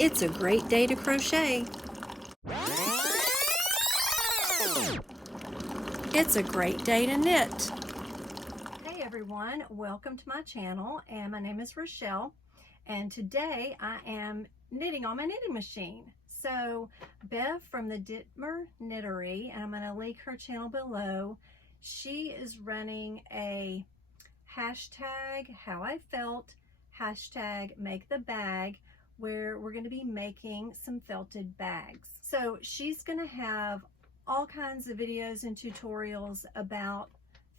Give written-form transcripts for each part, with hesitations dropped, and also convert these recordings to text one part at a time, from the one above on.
It's a great day to crochet. It's a great day to knit. Hey everyone, welcome to my channel, and my name is Rochelle, and today I am knitting on my knitting machine. So Bev from the Dittmer Knittery, and I'm going to link her channel below, she is running a hashtag howifelt, hashtag makethebag, where we're going to be making some felted bags. So she's going to have all kinds of videos and tutorials about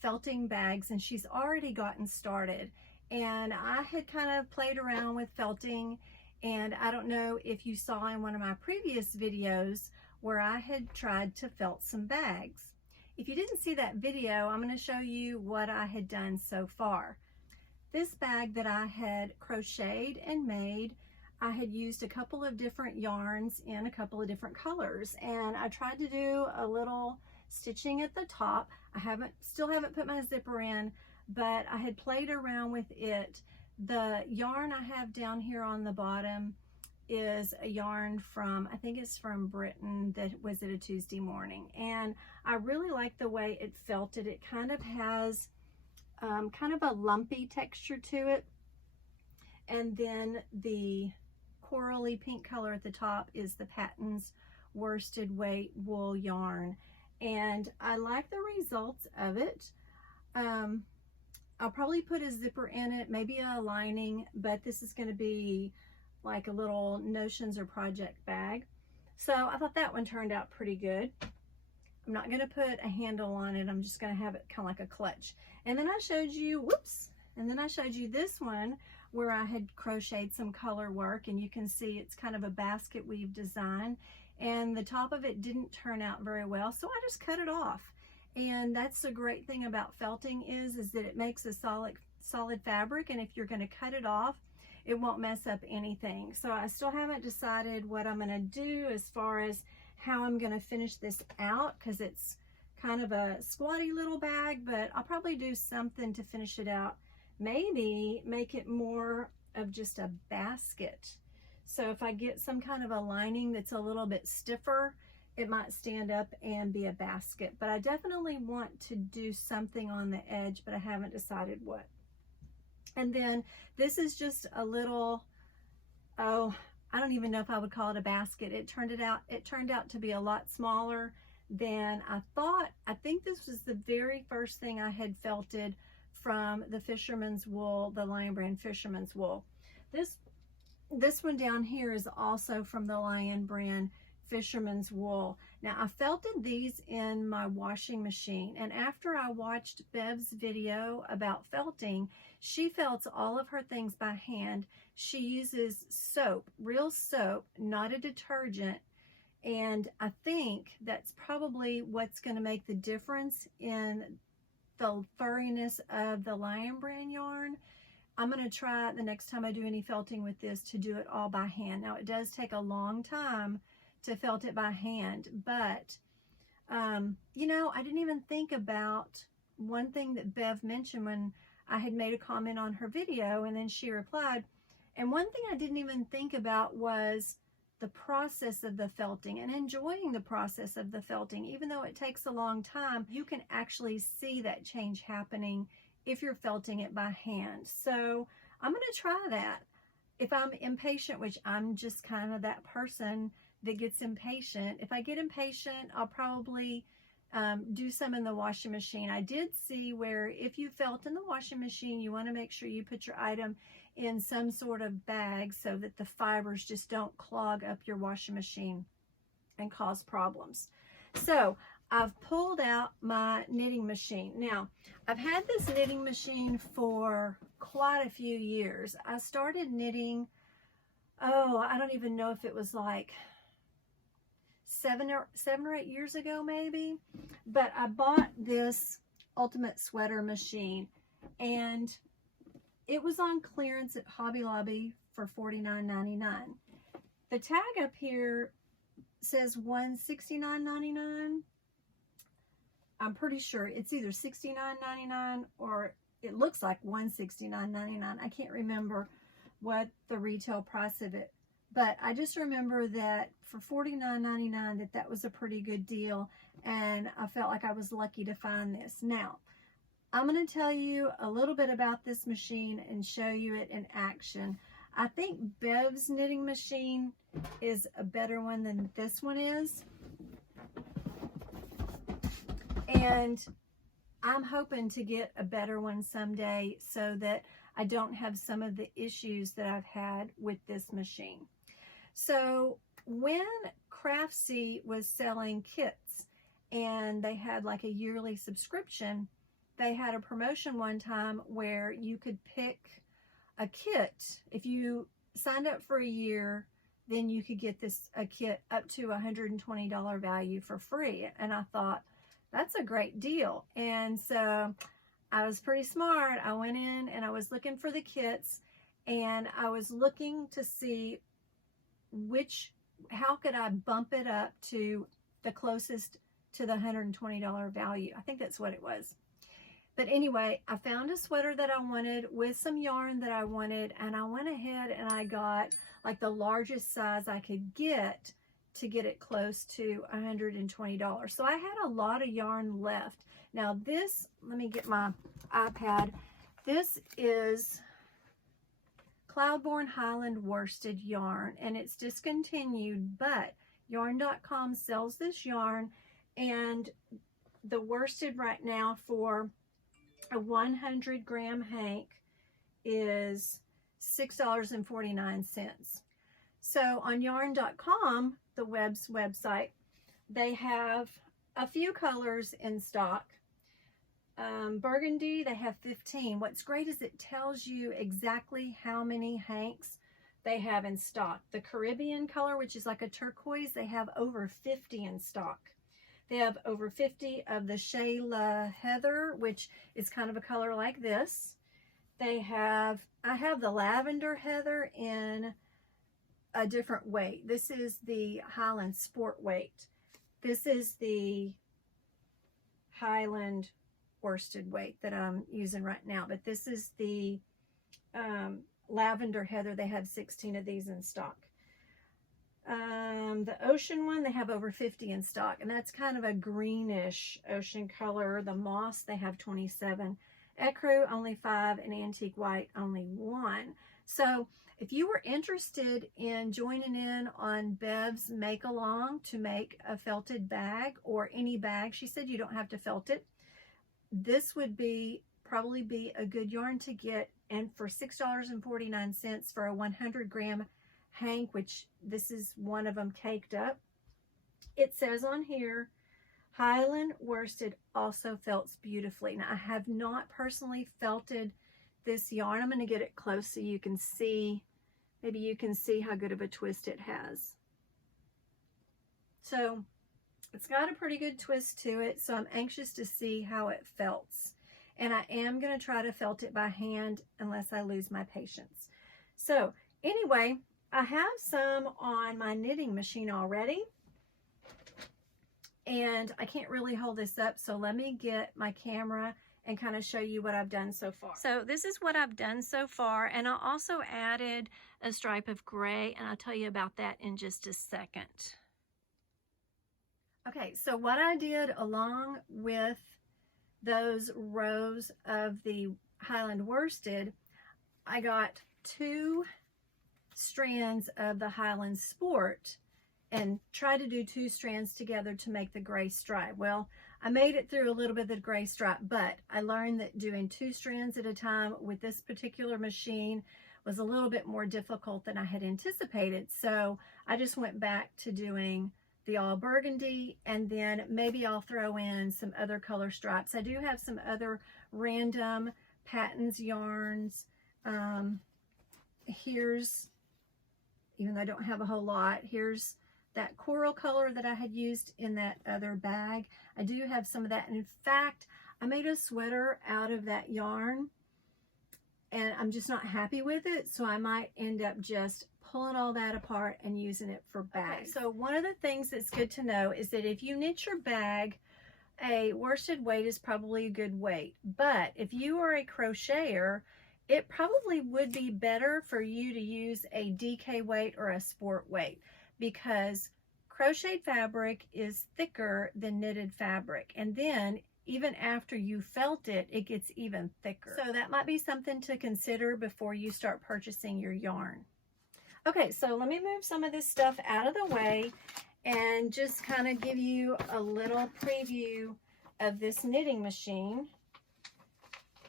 felting bags, and she's already gotten started. And I had kind of played around with felting, and I don't know if you saw in one of my previous videos where I had tried to felt some bags. If you didn't see that video, I'm going to show you what I had done so far. This bag that I had crocheted and made, I had used a couple of different yarns in a couple of different colors, and I tried to do a little stitching at the top. I still haven't put my zipper in, but I had played around with it. The yarn I have down here on the bottom is a yarn from, I think it's from Britain, that was at a Tuesday morning, and I really like the way it felted. It kind of has kind of a lumpy texture to it, and then the corally pink color at the top is the Patton's worsted weight wool yarn, and I like the results of it. I'll probably put a zipper in it, maybe a lining, but this is going to be like a little notions or project bag. So I thought that one turned out pretty good. I'm not going to put a handle on it. I'm just going to have it kind of like a clutch. And then I showed you, and then I showed you this one where I had crocheted some color work, and you can see it's kind of a basket weave design, and the top of it didn't turn out very well, so I just cut it off. And that's the great thing about felting is that it makes a solid fabric, and if you're going to cut it off, it won't mess up anything. So I still haven't decided what I'm going to do as far as how I'm going to finish this out, because it's kind of a squatty little bag, but I'll probably do something to finish it out. Maybe make it more of just a basket. So if I get some kind of a lining that's a little bit stiffer, it might stand up and be a basket. But I definitely want to do something on the edge, but I haven't decided what. And then this is just a little, oh, I don't even know if I would call it a basket. It turned out to be a lot smaller than I thought. I think this was the very first thing I had felted from the Fisherman's Wool, the Lion Brand Fisherman's Wool. This one down here is also from the Lion Brand Fisherman's Wool. Now I felted these in my washing machine, and after I watched Bev's video about felting, she felts all of her things by hand. She uses soap, real soap, not a detergent, and I think that's probably what's going to make the difference in the furriness of the Lion Brand yarn. I'm going to try the next time I do any felting with this to do it all by hand. Now it does take a long time to felt it by hand, but you know, I didn't even think about one thing that Bev mentioned when I had made a comment on her video, and then she replied, and one thing I didn't even think about was the process of the felting and enjoying the process of the felting. Even though it takes a long time, you can actually see that change happening if you're felting it by hand. So I'm going to try that. If I'm impatient, which I'm just kind of that person that gets impatient, if I get impatient, I'll probably do some in the washing machine. I did see where if you felt in the washing machine, you want to make sure you put your item in some sort of bag so that the fibers just don't clog up your washing machine and cause problems. So I've pulled out my knitting machine. Now, I've had this knitting machine for quite a few years. I started knitting, oh, I don't even know if it was like seven or 8 years ago maybe, but I bought this Ultimate Sweater machine, and it was on clearance at Hobby Lobby for $49.99. The tag up here says $169.99. I'm pretty sure it's either $69.99 or it looks like $169.99. I can't remember what the retail price of it But I just remember that for $49.99 that was a pretty good deal, and I felt like I was lucky to find this. Now, I'm going to tell you a little bit about this machine and show you it in action. I think Bev's knitting machine is a better one than this one is. And I'm hoping to get a better one someday so that I don't have some of the issues that I've had with this machine. So when Craftsy was selling kits and they had like a yearly subscription, they had a promotion one time where you could pick a kit. If you signed up for a year, then you could get a kit up to $120 value for free. And I thought, that's a great deal. And so I was pretty smart. I went in and I was looking for the kits, and I was looking to see how could I bump it up to the closest to the $120 value. I think that's what it was. But anyway, I found a sweater that I wanted with some yarn that I wanted, and I went ahead and I got like the largest size I could get to get it close to $120. So I had a lot of yarn left. Now this, let me get my iPad. This is Cloudborne Highland worsted yarn, and it's discontinued, but yarn.com sells this yarn, and the worsted right now for a 100 gram hank is $6.49. So on yarn.com, the website, they have a few colors in stock. Burgundy, they have 15. What's great is it tells you exactly how many hanks they have in stock. The Caribbean color, which is like a turquoise, they have over 50 in stock. They have over 50 of the Shayla Heather, which is kind of a color like this. I have the Lavender Heather in a different weight. This is the Highland Sport weight. This is the Highland worsted weight that I'm using right now, but this is the Lavender Heather. They have 16 of these in stock. The Ocean one, they have over 50 in stock, and that's kind of a greenish ocean color. The Moss, they have 27. Ecru, only 5, and Antique White, only 1. So if you were interested in joining in on Bev's make along to make a felted bag or any bag, she said you don't have to felt it. This would probably be a good yarn to get, and for $6.49 for a 100 gram hank, which this is one of them caked up. It says on here, Highland worsted also felts beautifully. Now I have not personally felted this yarn. I'm going to get it close so you can see, maybe you can see how good of a twist it has. So it's got a pretty good twist to it, so I'm anxious to see how it felts. And I am going to try to felt it by hand unless I lose my patience. So anyway, I have some on my knitting machine already, and I can't really hold this up, so let me get my camera and kind of show you what I've done so far. So this is what I've done so far, and I also added a stripe of gray, and I'll tell you about that in just a second. Okay, so what I did along with those rows of the Highland worsted, I got 2 strands of the Highland Sport and tried to do 2 strands together to make the gray stripe. Well, I made it through a little bit of the gray stripe, but I learned that doing 2 strands at a time with this particular machine was a little bit more difficult than I had anticipated. So I just went back to doing the all burgundy, and then maybe I'll throw in some other color stripes. I do have some other random patterns yarns. Here's, even though I don't have a whole lot, here's that coral color that I had used in that other bag. I do have some of that, and in fact I made a sweater out of that yarn, and I'm just not happy with it, so I might end up just pulling all that apart and using it for bags. Okay, so one of the things that's good to know is that if you knit your bag, a worsted weight is probably a good weight, but if you are a crocheter it probably would be better for you to use a DK weight or a sport weight, because crocheted fabric is thicker than knitted fabric, and then even after you felt it, it gets even thicker. So that might be something to consider before you start purchasing your yarn. Okay, so let me move some of this stuff out of the way and just kind of give you a little preview of this knitting machine.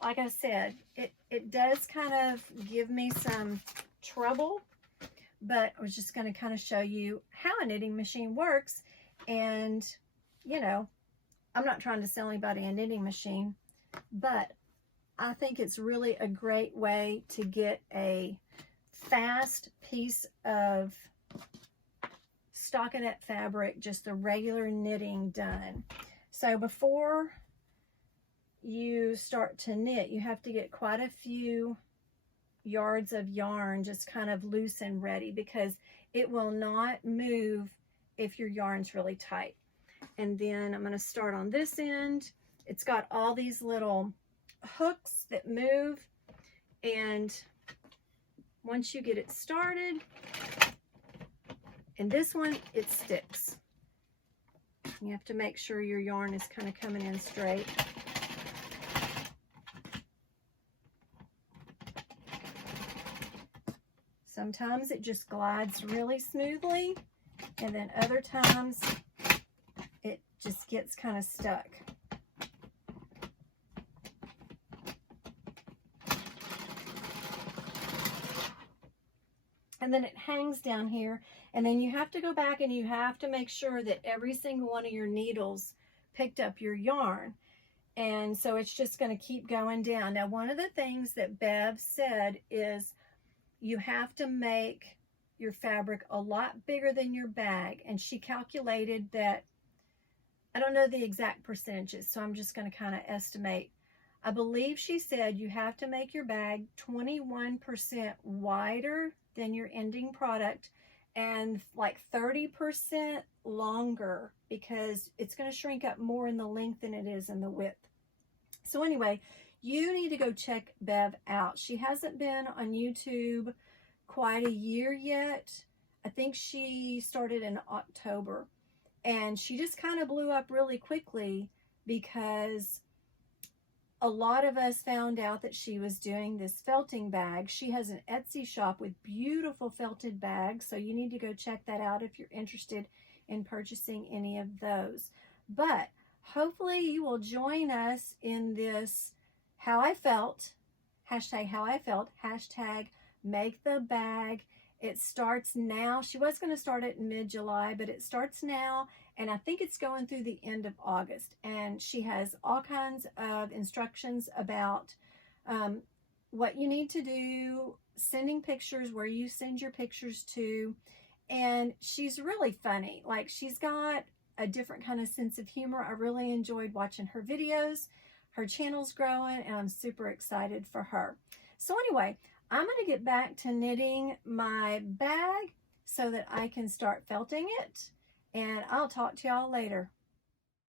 Like I said, it does kind of give me some trouble, but I was just going to kind of show you how a knitting machine works. And, you know, I'm not trying to sell anybody a knitting machine, but I think it's really a great way to get a fast piece of stockinette fabric, just the regular knitting done. So before you start to knit, you have to get quite a few yards of yarn just kind of loose and ready, because it will not move if your yarn's really tight. And then I'm going to start on this end. It's got all these little hooks that move, and once you get it started, and this one, it sticks. You have to make sure your yarn is kind of coming in straight. Sometimes it just glides really smoothly, and then other times it just gets kind of stuck. And then it hangs down here, and then you have to go back and you have to make sure that every single one of your needles picked up your yarn. And so it's just going to keep going down. Now, one of the things that Bev said is you have to make your fabric a lot bigger than your bag. And she calculated that, I don't know the exact percentages, so I'm just going to kind of estimate. I believe she said you have to make your bag 21% wider than your ending product and like 30% longer, because it's going to shrink up more in the length than it is in the width. So anyway, you need to go check Bev out. She hasn't been on YouTube quite a year yet. I think she started in October, and she just kind of blew up really quickly because a lot of us found out that she was doing this felting bag. She has an Etsy shop with beautiful felted bags, so you need to go check that out if you're interested in purchasing any of those. But hopefully you will join us in this How I Felt, hashtag How I Felt, hashtag Make the Bag. It starts now. She was going to start it in mid-July, but it starts now, and I think it's going through the end of August. And she has all kinds of instructions about what you need to do, sending pictures, where you send your pictures to, and she's really funny. Like, she's got a different kind of sense of humor. I really enjoyed watching her videos. Her channel's growing, and I'm super excited for her. So anyway, I'm going to get back to knitting my bag so that I can start felting it, and I'll talk to y'all later.